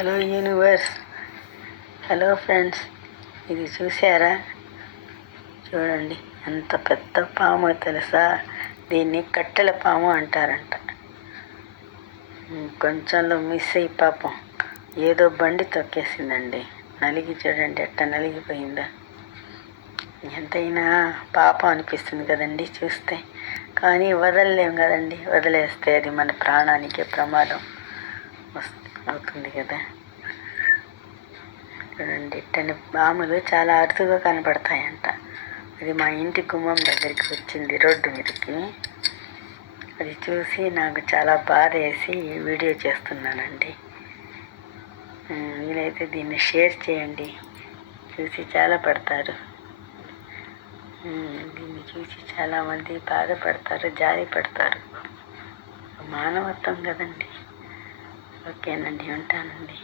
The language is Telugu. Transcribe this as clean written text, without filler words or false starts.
Hello universe, hello friends. ఇది చూసారా? చూడండి ఎంత పెద్ద పాము తెలుసా? దీన్ని కట్టెల పాము అంటారంట. కొంచెంలో మిస్ అయ్యి పాపం ఏదో బండి తొక్కేసిందండి. నలిగి చూడండి ఎట్ట నలిగిపోయిందా. ఎంతైనా పాపం అనిపిస్తుంది కదండి చూస్తే, కానీ వదలలేం కదండి. వదిలేస్తే అది మన ప్రాణానికే ప్రమాదం అవుతుంది కదా. చూడండి ఇట్టని పాములు చాలా అరుదుగా కనపడతాయంట. అది మా ఇంటి గుమ్మం దగ్గరికి వచ్చింది, రోడ్డు మీదకి. అది చూసి నాకు చాలా బాధ వేసి వీడియో చేస్తున్నానండి. వీలైతే దీన్ని షేర్ చేయండి, చూసి చాలా పడతారు. దీన్ని చూసి చాలామంది బాధపడతారు, జాలి పడతారు. మానవత్వం కదండి. ఓకేనండి, ఉంటానండి.